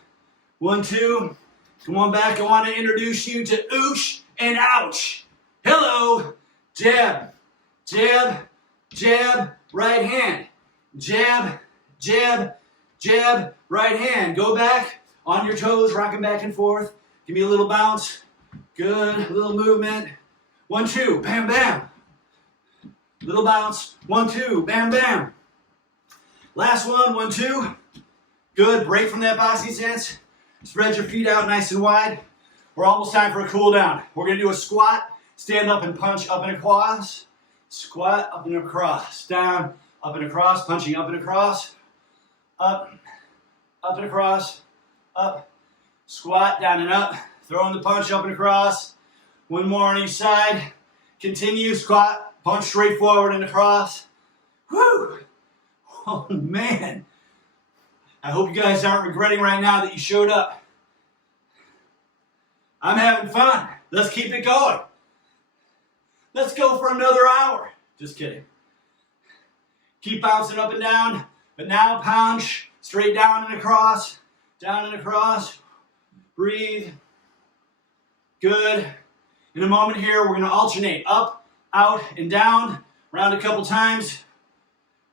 1, 2. Come on back. I want to introduce you to oosh and ouch. Hello. Jab, jab, jab, right hand. Jab, jab, jab, right hand. Go back on your toes, rocking back and forth. Give me a little bounce. Good. A little movement. 1, 2. Bam, bam. Little bounce. 1, 2. Bam, bam. Last one. 1, 2. Good. Break from that boxing stance. Spread your feet out nice and wide. We're almost time for a cool down. We're going to do a squat. Stand up and punch up and across. Squat, up and across. Down, up and across. Punching up and across. Up and across. Up. Squat, down and up. Throwing the punch up and across. One more on each side. Continue. Squat. Punch straight forward and across. Whew. Oh, man. I hope you guys aren't regretting right now that you showed up. I'm having fun. Let's keep it going. Let's go for another hour. Just kidding. Keep bouncing up and down, but now punch straight down and across, down and across. Breathe. Good. In a moment here, we're going to alternate up, out, and down. Round a couple times.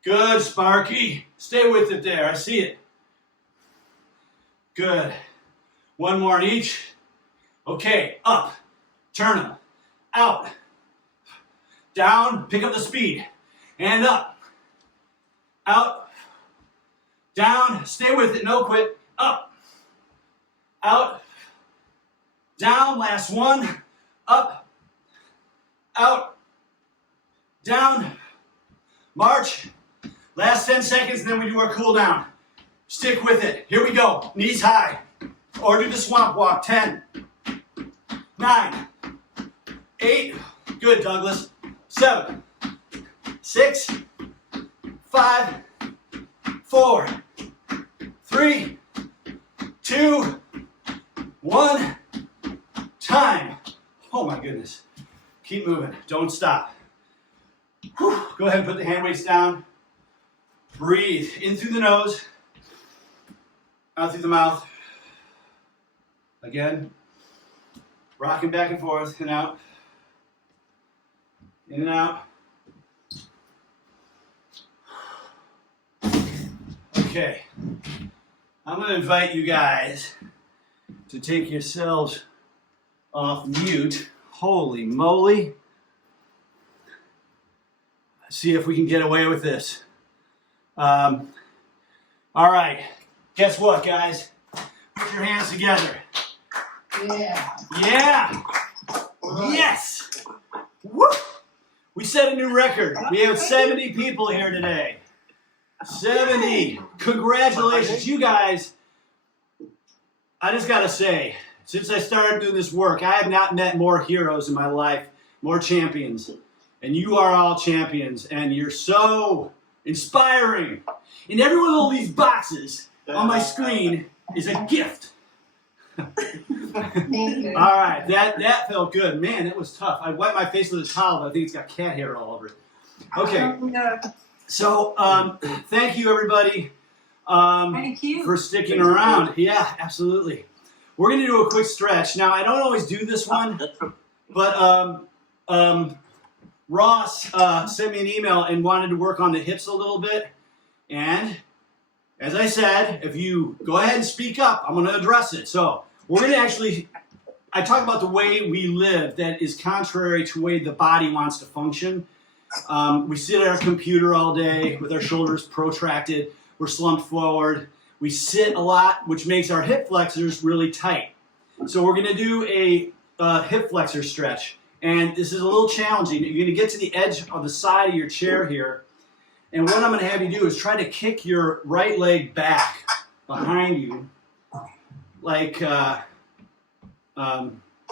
Good, Sparky. Stay with it there. I see it. Good. One more on each. Okay, up. Turn them. Out. Down. Pick up the speed. And up. Out. Down. Stay with it. No quit. Up. Out. Down. Last one. Up. Out. Down. March. Last 10 seconds, and then we do our cool down. Stick with it. Here we go. Knees high. Or do the swamp walk. 10, 9, 8. Good, Douglas. 7, 6, 5, 4, 3, 2, 1. Time. Oh my goodness. Keep moving. Don't stop. Whew. Go ahead and put the hand weights down. Breathe in through the nose, out through the mouth. Again, rocking back and forth, and out, in and out. Okay, I'm going to invite you guys to take yourselves off mute. Holy moly. See if we can get away with this. All right, guess what, guys? Put your hands together. Yeah. Yeah. Yes. Woo. We set a new record. We have 70 people here today. 70. Congratulations, you guys. I just gotta say, since I started doing this work, I have not met more heroes in my life, more champions. And you are all champions, and you're so inspiring. And every one of these boxes on my screen is a gift. Thank you. All right, that felt good. Man, that was tough. I wiped my face with a towel, but I think it's got cat hair all over it. Okay, so thank you, everybody, Thank you. for sticking around. Yeah, absolutely. We're going to do a quick stretch. Now, I don't always do this one, but Ross sent me an email and wanted to work on the hips a little bit. And as I said, if you go ahead and speak up, I'm going to address it. So we're going to actually, I talk about the way we live that is contrary to the way the body wants to function. We sit at our computer all day with our shoulders protracted. We're slumped forward. We sit a lot, which makes our hip flexors really tight. So we're going to do a hip flexor stretch. And this is a little challenging. You're going to get to the edge of the side of your chair here. And what I'm going to have you do is try to kick your right leg back behind you. Like,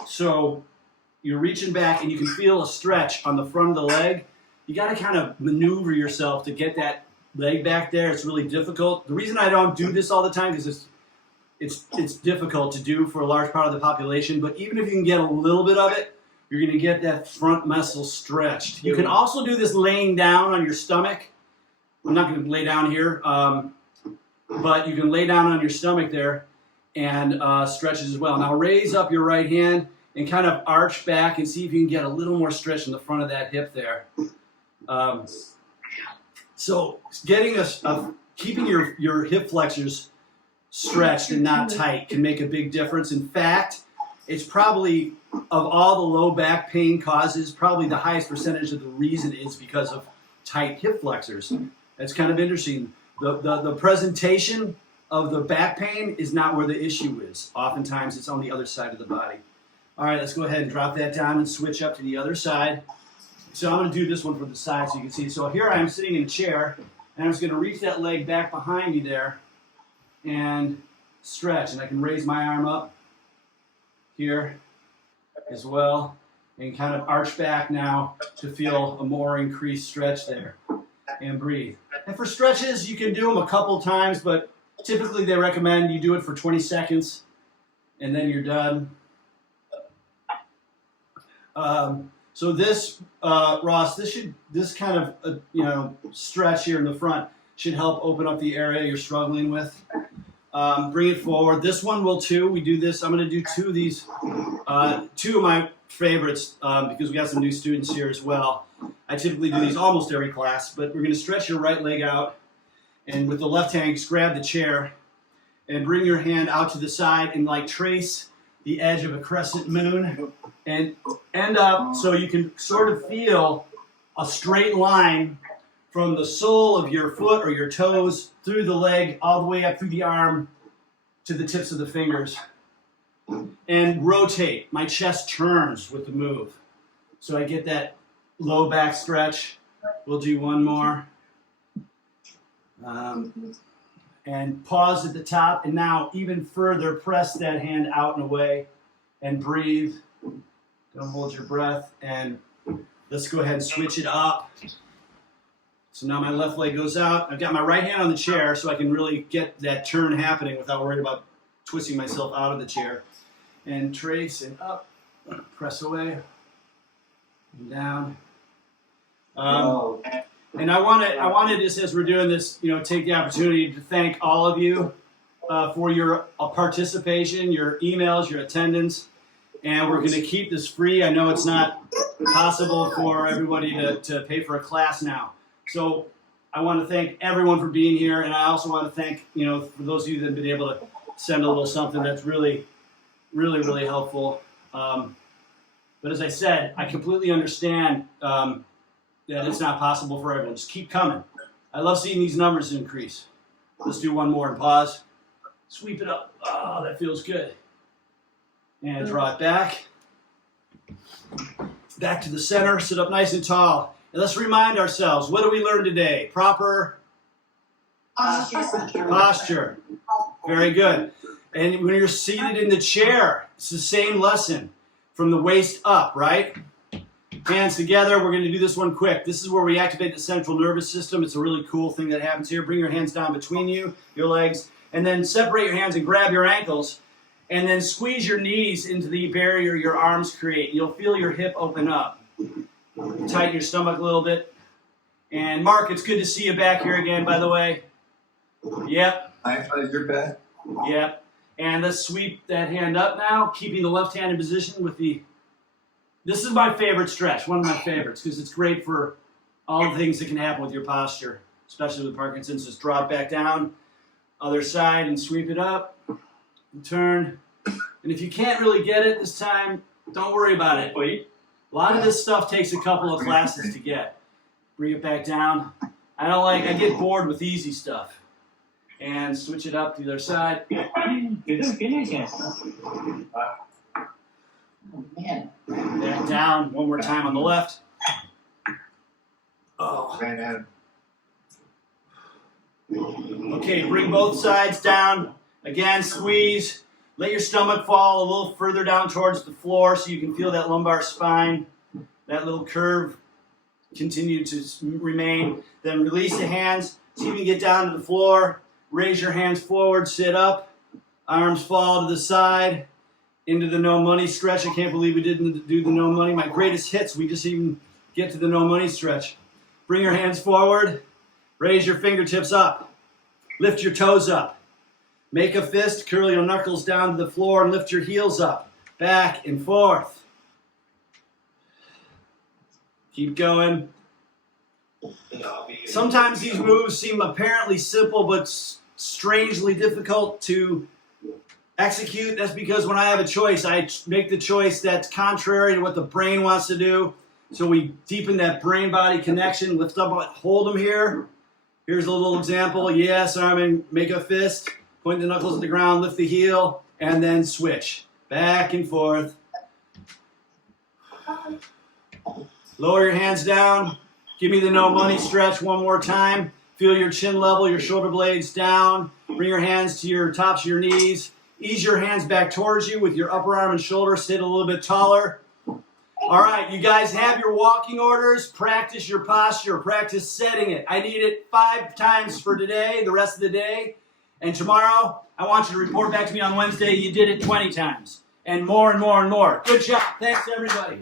so you're reaching back and you can feel a stretch on the front of the leg. You got to kind of maneuver yourself to get that leg back there. It's really difficult. The reason I don't do this all the time is it's difficult to do for a large part of the population. But even if you can get a little bit of it, you're going to get that front muscle stretched. You can also do this laying down on your stomach. I'm not going to lay down here, but you can lay down on your stomach there and stretch it as well. Now raise up your right hand and kind of arch back and see if you can get a little more stretch in the front of that hip there. So getting keeping your hip flexors stretched and not tight can make a big difference. In fact, it's probably, of all the low back pain causes, probably the highest percentage of the reason is because of tight hip flexors. That's kind of interesting. The presentation of the back pain is not where the issue is. Oftentimes it's on the other side of the body. All right, let's go ahead and drop that down and switch up to the other side. So I'm going to do this one from the side so you can see. So here I am sitting in a chair, and I'm just going to reach that leg back behind me there and stretch. And I can raise my arm up here as well and kind of arch back now to feel a more increased stretch there. And breathe. And for stretches, you can do them a couple times, but typically they recommend you do it for 20 seconds and then you're done. So this, Ross, this kind of stretch here in the front should help open up the area you're struggling with. Bring it forward. This one will too. We do this. I'm going to do two of these. Two of my favorites because we got some new students here as well. I typically do these almost every class, but we're going to stretch your right leg out, and with the left hand, just grab the chair and bring your hand out to the side and like trace the edge of a crescent moon and end up so you can sort of feel a straight line from the sole of your foot or your toes through the leg all the way up through the arm to the tips of the fingers. And rotate. My chest turns with the move. So I get that low back stretch. We'll do one more. And pause at the top. And now even further, press that hand out and away and breathe. Don't hold your breath. And let's go ahead and switch it up. So now my left leg goes out. I've got my right hand on the chair so I can really get that turn happening without worrying about twisting myself out of the chair. And trace and up, press away, and down. And I wanted just as we're doing this, take the opportunity to thank all of you for your participation, your emails, your attendance, and we're going to keep this free. I know it's not possible for everybody to pay for a class now, so I want to thank everyone for being here, and I also want to thank for those of you that have been able to send a little something that's really helpful. But as I said, I completely understand that it's not possible for everyone. Just keep coming. I love seeing these numbers increase. Let's do one more and pause. Sweep it up. Oh, that feels good. And draw it back. Back to the center. Sit up nice and tall. And let's remind ourselves, what did we learn today? Proper posture. Very good. And when you're seated in the chair, it's the same lesson from the waist up, right? Hands together. We're going to do this one quick. This is where we activate the central nervous system. It's a really cool thing that happens here. Bring your hands down between you, your legs, and then separate your hands and grab your ankles, and then squeeze your knees into the barrier your arms create. You'll feel your hip open up. Tighten your stomach a little bit. And Mark, it's good to see you back here again, by the way. Yep. You're back. Yep. And let's sweep that hand up now, keeping the left hand in position with the... This is my favorite stretch, one of my favorites, because it's great for all the things that can happen with your posture, especially with Parkinson's. Just draw it back down, other side, and sweep it up, and turn. And if you can't really get it this time, don't worry about it. A lot of this stuff takes a couple of classes to get. Bring it back down. I get bored with easy stuff. And switch it up to the other side. Oh, man. Back down. One more time on the left. Oh. Okay, bring both sides down. Again, squeeze. Let your stomach fall a little further down towards the floor so you can feel that lumbar spine. That little curve continue to remain. Then release the hands. See if you can get down to the floor. Raise your hands forward, sit up, arms fall to the side, into the no money stretch. I can't believe we didn't do the no money. My greatest hits, we just even get to the no money stretch. Bring your hands forward, raise your fingertips up, lift your toes up. Make a fist, curl your knuckles down to the floor and lift your heels up, back and forth. Keep going. Sometimes these moves seem apparently simple but strangely difficult to execute. That's because when I have a choice, I make the choice that's contrary to what the brain wants to do. So we deepen that brain-body connection, lift up, hold them here. Here's a little example. Yes, arm and make a fist, point the knuckles at the ground, lift the heel, and then switch. Back and forth. Lower your hands down. Give me the no money stretch one more time. Feel your chin level, your shoulder blades down. Bring your hands to your tops of your knees. Ease your hands back towards you with your upper arm and shoulder. Sit a little bit taller. All right, you guys have your walking orders. Practice your posture. Practice setting it. I need it 5 times for today, the rest of the day. And tomorrow, I want you to report back to me on Wednesday. You did it 20 times. And more and more and more. Good job. Thanks, everybody.